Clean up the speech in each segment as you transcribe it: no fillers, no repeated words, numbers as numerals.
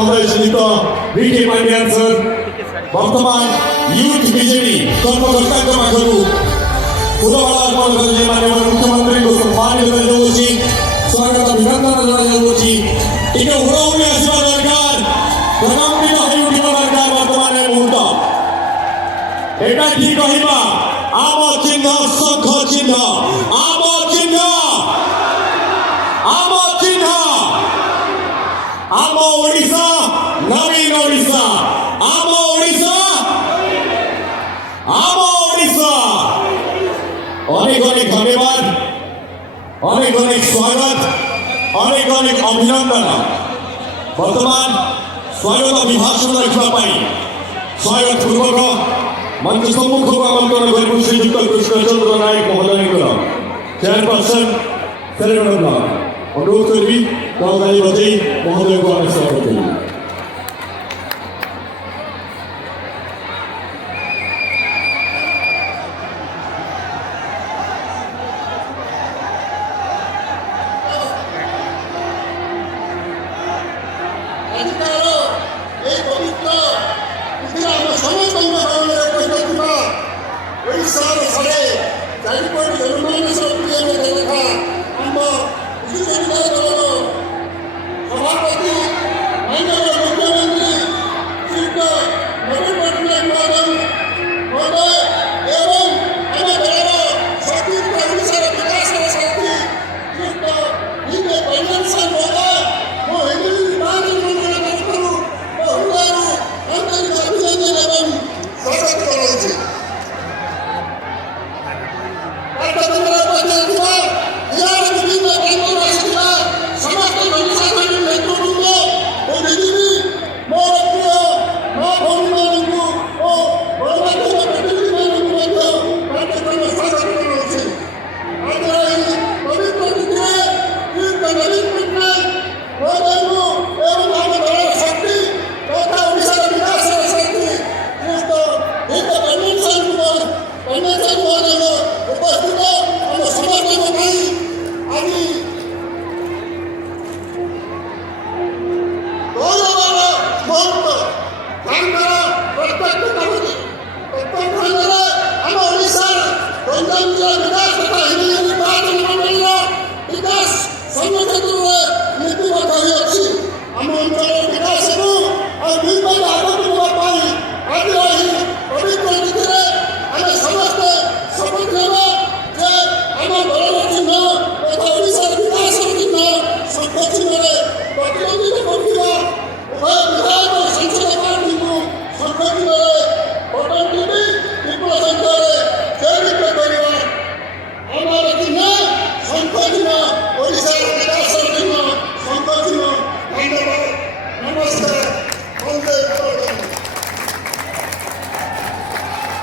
महोदय श्रीयुत VT Pandian sir वर्तमान youth BJP कर्मकर्ता पाखु फूलमाला अर्पण कर माननीय मुख्यमंत्री को सम्मानित कर स्वागत अभिनंदन जनाऊँगी टे उड़ौनी आसवा दरकार प्रकम्पित हो दरकार वर्तमान मुहूर्त एकाठी कहवा आम चिन्ह शंख चिन्ह आम चिन्ह आम चिन्ह आम ओडिशा नवीन ओडिशा आम ओडिशा आम ओडिशा अनेक अनेक धन्यवाद अनेक अनेक स्वागत अनेक अनेक अभिनंदन वर्तमान स्वागत अभिभाषण रखापी स्वागत पूर्वक मंच सम्मुख को आमंत्रण कर श्रीयुक्त कृष्णचंद्र नायक महोदय चेयरपर्सन सेरेमनी ब्लॉक अनुरोध करी गौदाई बजे महोदय को स्वागत करें।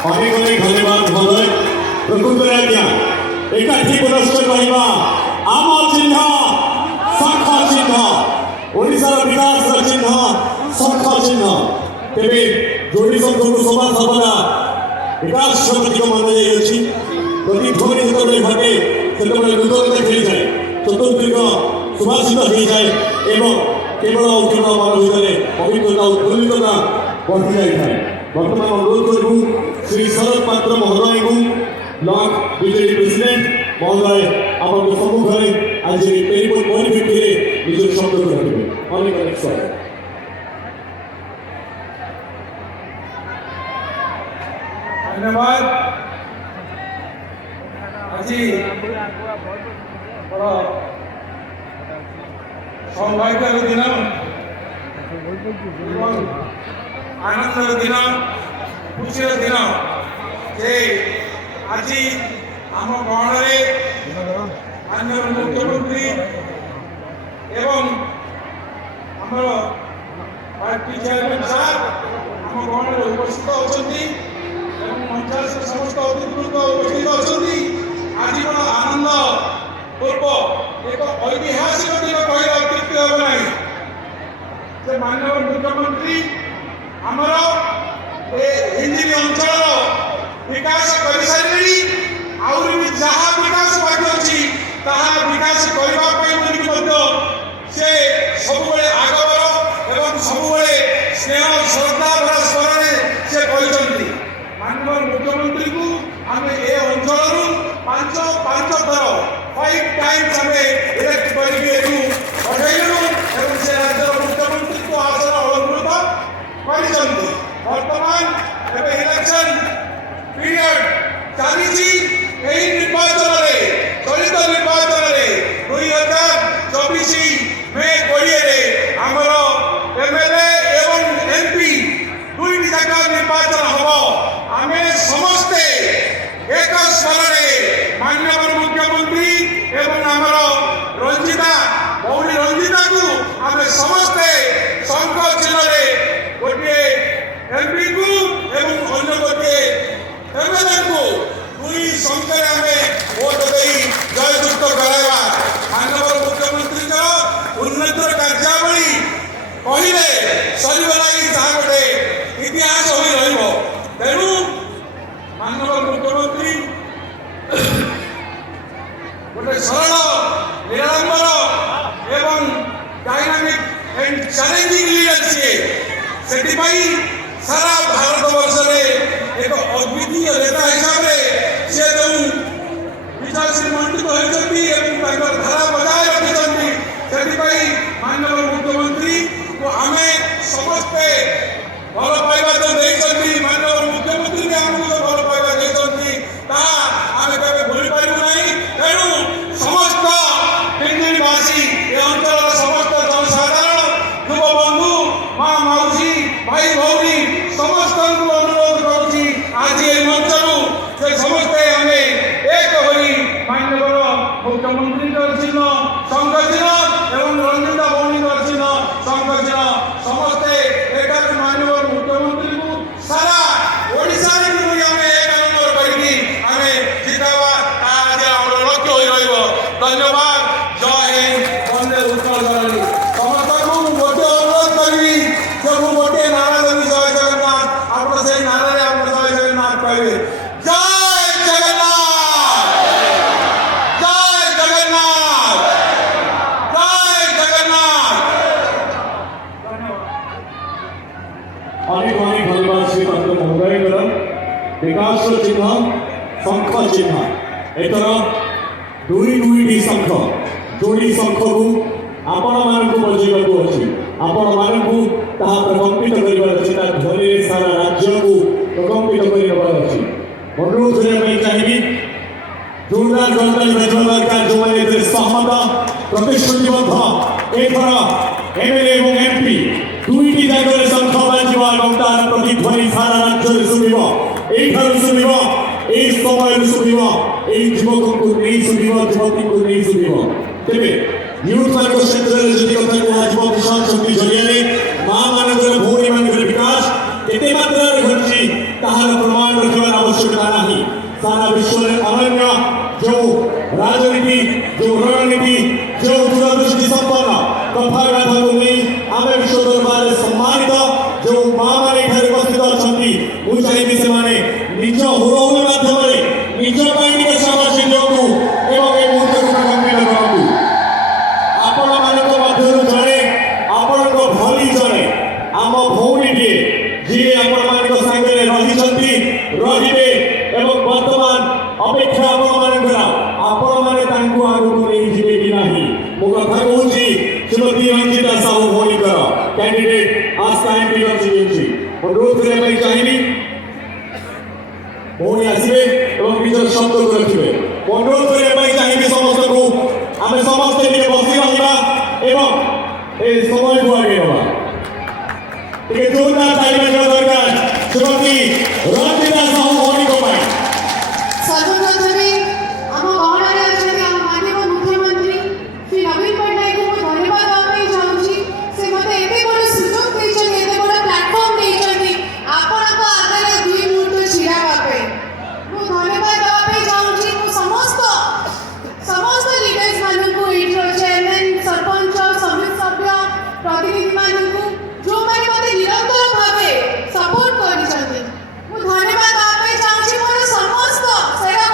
अनेक अनेक धन्यवाद महोदय प्रकृत आज्ञा एकाठी पुरस्कार कहवा आम चिन्ह शंख चिन्ह ओडिशार विकास चिन्ह शंख चिन्ह तेरे जोड़ी शंख को सदा सर्वदा विकास प्रतीक मान जाइए प्रतिध्वनि जिते घटे से नूतनता खेली जाए चतुर्दिग सुभाषित हो जाए एवं केवल औषध मान भितर पवित्रता उत्फुल्लितता बढ़ी जाए। वर्तमान अनुरोध करूँ श्री शरद पात्र महोदय को ब्लॉक बीजेपी प्रेसिडेंट महोदय आम सम्मुख में आज टेलीफोन परिप्रेक्षी निज शब्द को रखे अनेक अनेक स्वागत। धन्यवाद। आज बड़ा सौभाग्यर दिन आनंदर दिन खुशीर दिन जे आज आम गणरे माननीय मुख्यमंत्री एवं आमर पार्टी चेयरमैन साहब आम गणरे उपस्थित होती मंचास समस्त अतिथिवृंद उपस्थित होती आज बड़ा आनंद पूर्व एक ऐतिहासिक दिन कहले अत्युक्ति हम ना माननीय मुख्यमंत्री आमर हिंदी अंचल विकास कर सारे आहरी भी जहाँ विकास बाकी अच्छी विकास करने से सब आगवर एवं ସବୁବେଳେ ସ୍ନେହ ଶ୍ରଦ୍ଧା ପରସ୍ପରରେ ସେ କହିଛନ୍ତି। ମାନ୍ୟବର ମୁଖ୍ୟମନ୍ତ୍ରୀଙ୍କୁ ଆମେ ଏ ଅଞ୍ଚଳରୁ ପାଞ୍ଚ ଥର 5 times ଆମେ ଇଲେକ୍ଟ କରିକି ଏଠୁ ପଠାଇଲୁ ଏବଂ ସେ ରାଜ୍ୟର ମୁଖ୍ୟମନ୍ତ୍ରୀଙ୍କୁ ଆସନ ଅଳଙ୍କୃତ କରିଛନ୍ତି। ବର୍ତ୍ତମାନ ଏବେ ଇଲେକ୍ସନ ପିରିୟଡ଼ ଚାଲିଛି। ଏହି ନିର୍ବାଚନରେ ଚଳିତ ନିର୍ବାଚନରେ 2024 ମେ 20ରେ ଆମର MLA ଏବଂ MP ଦୁଇଟି ଯାକ ନିର୍ବାଚନ ହେବ। ଆମେ ସମସ୍ତେ ଏକ ସ୍ୱରରେ ମାନ୍ୟବର ମୁଖ୍ୟମନ୍ତ୍ରୀ ଏବଂ ଆମର ରଞ୍ଜିତା ଭଉଣୀ ରଞ୍ଜିତାକୁ ଆମେ ସମସ୍ତେ ଶଙ୍ଖ ଚିହ୍ନରେ ଗୋଟିଏ MPକୁ ଏବଂ ଅନ୍ୟ ଗୋଟିଏ MLAକୁ ଦୁଇ ଶଙ୍ଖରେ ଆମେ ଭୋଟ ଦେଇ ଜୟଯୁକ୍ତ କରାଇବା। ମାନ୍ୟବର ମୁଖ୍ୟମନ୍ତ୍ରୀଙ୍କର ଉନ୍ନତିର କାର୍ଯ୍ୟାବଳୀ କହିଲେ ସରିବ ନାହିଁ, ତାହା ଗୋଟେ ଇତିହାସ ହୋଇ ରହିବ। ତେଣୁ ମାନ୍ୟବର ମୁଖ୍ୟମନ୍ତ୍ରୀ ଗୋଟେ ସରଳ ନିରାଡମ୍ବର ଏବଂ ଡାଇନାମିକ ଏଣ୍ଡ ଚ୍ୟାଲେଞ୍ଜିଂ ଲିଡର ସିଏ। ସେଥିପାଇଁ ସାରା ଭାରତ ବର୍ଷରେ ଏକ ଅଦ୍ୱିତୀୟ ନେତା ହିସାବରେ ସେ ଯେଉଁ ବିଚାରଶୀଳ ମଣ୍ଡିତ ହୋଇଛନ୍ତି ଏବଂ ତାଙ୍କର ଧାରା ବଜାୟ ରଖିଛନ୍ତି, ସେଥିପାଇଁ ମାନ୍ୟବର ମୁଖ୍ୟମନ୍ତ୍ରୀକୁ ଆମେ ସମସ୍ତେ ଭଲ ପାଇବା ଯେଉଁ ଦେଇଛନ୍ତି, ମାନ୍ୟବର ମୁଖ୍ୟମନ୍ତ୍ରୀ ଆମକୁ ଯେଉଁ ଭଲ ପାଇବା ଦେଇଛନ୍ତି ତାହା ଆମେ କେବେ ଭୁଲିପାରିବୁ ନାହିଁ। ତେଣୁ ସମସ୍ତ ପିଞ୍ଜିରିବାସୀ ଏ ଅଞ୍ଚଳର ସମସ୍ତ ଜନସାଧାରଣ, ଯୁବବନ୍ଧୁ, ମା ମାଉସୀ, ଭାଇ ଭଉଣୀ ସମସ୍ତଙ୍କୁ ଅନୁରୋଧ କରୁଛି ଆଜି ଏ ମଞ୍ଚରୁ ଯେ ସମସ୍ତେ ଆମେ ଏକ ହୋଇ ମାନ୍ୟବର ମୁଖ୍ୟମନ୍ତ୍ରୀଙ୍କର ଚିହ୍ନ ଶଙ୍ଖ ଚିହ୍ନ ଏବଂ ରଞ୍ଜିତା ଭଉଣୀଙ୍କର ଚିହ୍ନ ଶଙ୍ଖ ଚିହ୍ନ ସମସ୍ତେ ଏକାଠି ମାନ୍ୟବର ମୁଖ୍ୟମନ୍ତ୍ରୀଙ୍କୁ ସାରା ଓଡ଼ିଶାରେ କିପରି ଆମେ ଏକ ନମ୍ବର କରିକି ଆମେ ଜିତାଇବା ତାହା ଆଜି ଆମର ଲକ୍ଷ୍ୟ ହୋଇ ରହିବ। ଧନ୍ୟବାଦ। ଜୟ ହିନ୍ଦ, ବନ୍ଦେ ଉତ୍କଳ ଜନନୀ। ସମସ୍ତଙ୍କୁ ମୁଁ ଗୋଟିଏ ଅନୁରୋଧ କରିବି ଯେ ମୁଁ ଗୋଟିଏ ନାରା ଦେବି ଜୟ ଜଗନ୍ନାଥ, ଆପଣ ସେଇ ନାରାରେ ଆପଣ ଜୟ ଜଗନ୍ନାଥ କହିବେ। ଜୟ ଜଗନ୍ନାଥ, ଜୟ ଜଗନ୍ନାଥ, ଜୟ ଜଗନ୍ନାଥ। অনেক অনেক ধন্যবাদ শ্রীপাত্র মহোদয়ଙ୍କର। ବିକାଶର ଚିହ୍ନ ଶଙ୍ଖ ଚିହ୍ନ। ଏଥର ଦୁଇଟି ଶଙ୍ଖ, ଯୋଡ଼ି ଶଙ୍ଖକୁ ଆପଣମାନଙ୍କୁ ବଜାଇବାକୁ ଅଛି। ଆପଣମାନଙ୍କୁ ତାହା ପ୍ରକମ୍ପିତ କରିବାର ଅଛି, ତା ଧ୍ୱନିରେ ସାରା ରାଜ୍ୟକୁ ପ୍ରକମ୍ପିତ କରିବାର ଅଛି। ଅନୁରୋଧ କରିବା ପାଇଁ ଚାହିଁବି, ଜୋରଦାର କରତାଳି ବାଜିବା ଦରକାର ଯେଉଁମାନେ ଏଥିରେ ସହମତ ପ୍ରତିଶ୍ରୁତିବଦ୍ଧ। ଏଥର MLA ଏବଂ MP ଦୁଇଟି ଜାଗାରେ ଶଙ୍ଖ ବାଜିବ ଏବଂ ତାର ପ୍ରତିଧ୍ୱନି ସାରା ରାଜ୍ୟରେ ଶୁଭିବ। এইঠাରୁ ଶୁଭିବ, এই ସମୟରୁ ଶୁଭିବ, এই ଯୁବକଙ୍କୁ ନେଇ ଶୁଭିବ, ଯୁବତୀଙ୍କୁ ନେଇ ଶୁଭିବ। ତେବେ ୟୁଥ୍ ମାନଙ୍କ କ୍ଷେତ୍ରରେ ଯଦି କଥା କୁହାଯିବ, ମିଶନ ଶକ୍ତି ଜରିଆରେ ମା ମାନଙ୍କର, ଭଉଣୀ ମାନଙ୍କର ବିକାଶ କେତେ ମାତ୍ରାରେ ଘଟିଛି ତାହାର ପ୍ରମାଣ ରଖିବାର ଆବଶ୍ୟକତା ନାହିଁ। ସାରା ବିଶ୍ୱରେ ଅନନ୍ୟ ଯେଉଁ ରାଜନୀତି, ଯେଉଁ ରଣନୀତି, ଯେଉଁ ଦୂରଦୃଷ୍ଟି ସମ୍ପନ୍ନ କଥାଗାଥାକୁ ନେଇ ଆମେ ବିଶ୍ୱ ଦରବାରରେ ସମ୍ମାନିତ ଯେଉଁ ମା ମାନେ ଏଠାରେ ଉପସ୍ଥିତ ଅଛନ୍ତି, ମୁଁ ଚାହିଁବି ସେମାନେ ନିଜ ହୁଳହୁଳି ମାଧ୍ୟମରେ ନିଜ ପାଇଁ ଟିକେ ସାବାସୀ ଦିଅନ୍ତୁ ଏବଂ ଏ ମୁହୂର୍ତ୍ତକୁ ପ୍ରକମ୍ପିତ କରନ୍ତୁ। ଆପଣମାନଙ୍କ ମଧ୍ୟରୁ ଜଣେ, ଆପଣଙ୍କ ଭଳି ଜଣେ ଆମ ଭଉଣୀଟିଏ ଯିଏ ଆପଣମାନଙ୍କ ସାଙ୍ଗରେ ରହିଛନ୍ତି, ରହିବେ ଏବଂ ବର୍ତ୍ତମାନ ଅପେକ୍ଷା ଆପଣମାନଙ୍କର, ଆପଣମାନେ ତାଙ୍କୁ ଆଗକୁ ନେଇଯିବେ କି ନାହିଁ। ମୁଁ କଥା କହୁଛି ଶ୍ରୀମତୀ ରଞ୍ଜିତା ସାହୁ ଭଉଣୀଙ୍କର, କ୍ୟାଣ୍ଡିଡେଟ୍ ଆସ୍କା MP ଅଛି। ଅନୁରୋଧ କରିବା ପାଇଁ ଚାହିଁବି, ଭଉଣୀ ଆସିବେ ଏବଂ ନିଜର ଶବ୍ଦକୁ ରଖିବେ। ଅନୁରୋଧ କରିବା ପାଇଁ ଚାହିଁବି ସମସ୍ତଙ୍କୁ, ଆମେ ସମସ୍ତେ ଟିକେ ବସି ରହିବା ଏବଂ ଏ ସମୟକୁ ଆଗେଇ ନେବା। ଟିକେ ଜୋରଦାର ତାଳି ବାଜିବା ଦରକାର ଶ୍ରୀମତୀ ରଞ୍ଜିତା ସାହୁ ଭଉଣୀଙ୍କ ପାଇଁ। ସର୍ବପ୍ରଥମେ ଆମ ଗହଣରେ ଅଛନ୍ତି ଆମ ମାନ୍ୟବର ମୁଖ୍ୟମନ୍ତ୍ରୀ ଶ୍ରୀ ନବୀନ ପଟ୍ଟନାୟକଙ୍କୁ ମୁଁ ଧନ୍ୟବାଦ ଦେବା ପାଇଁ ଚାହୁଁଛି। ସେ ମୋତେ ଏତେ ବଡ଼ ସୁଯୋଗ ଦେଇଛନ୍ତି, ଏତେ ବଡ଼ ପ୍ଲାଟଫର୍ମ ଦେଇଛନ୍ତି ଆପଣଙ୍କ ଆଗରେ 2 ମିନିଟ୍ ଛିଡ଼ା ହେବା ପାଇଁ। ମୁଁ ଧନ୍ୟବାଦ ଦେବା ପାଇଁ ଚାହୁଁଛି ମୁଁ ସମସ୍ତ ଲିଡର୍ସ ମାନଙ୍କୁ, ଏଇଠିର ଚେୟାରମ୍ୟାନ୍, ସରପଞ୍ଚ, ସମିତି ସଭ୍ୟ, ପ୍ରତିନିଧିମାନଙ୍କୁ ଯେଉଁମାନେ ମୋତେ ନିରନ୍ତର ଭାବେ ସପୋର୍ଟ କରିଛନ୍ତି, ମୁଁ ଧନ୍ୟବାଦ ଦେବା ପାଇଁ ଚାହୁଁଛି। ମୋର ସମସ୍ତ ସେବା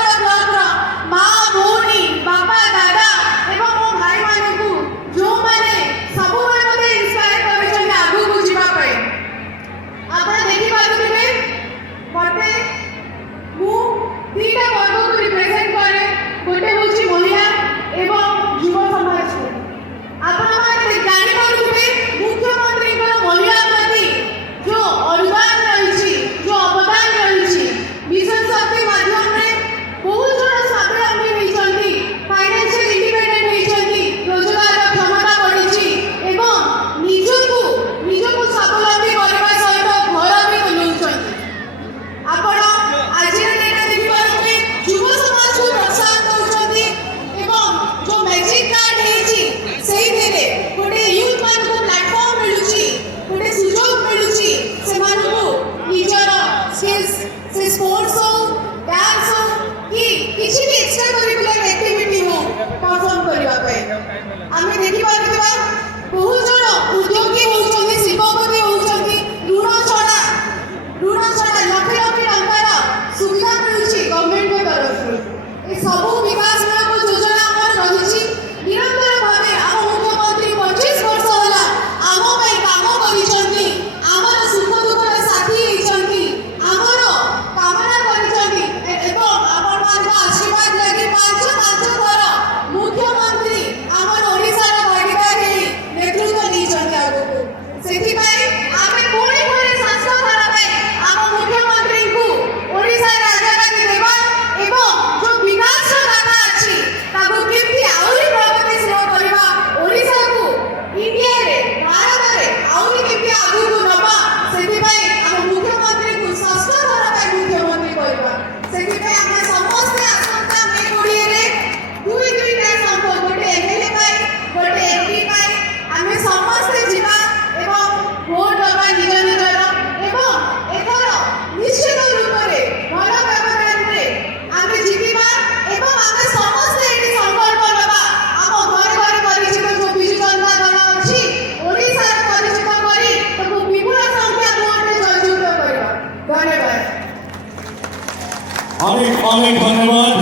अनेक अनेक धन्यवाद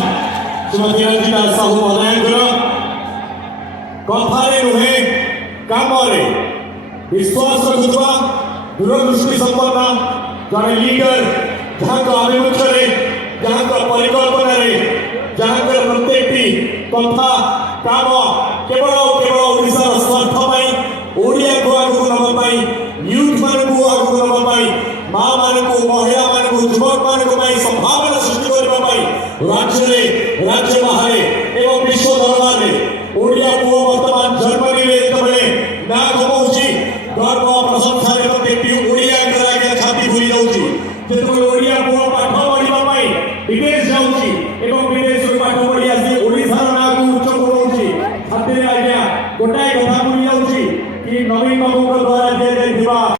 श्रीमती रंजिता साहू महोदय कथारे नुहे काम विश्वास रखुवा दूरदृष्टि संपन्न जड़े लीडर जहाँ आभिमुख्य जहाँ परिकल्पना जहाँ प्रत्येक कथा काम केवल केवल ओडिशार स्वार्थ ओडिया को आगू नवाई यूथ मान को आगू नवाई माँ मान को महिला मान को युवक मान संभावना सृष्टि करने राज्य बाहर एवं विश्व दरबार में ओडिया को वर्तमान जर्मनी में ना कमाऊँगी गर्व प्रशंसा प्रत्येक ओडिया छाती भूली जाऊँगी जो ओडिया को पाठ पढ़ा विदेश जाऊँगी विदेश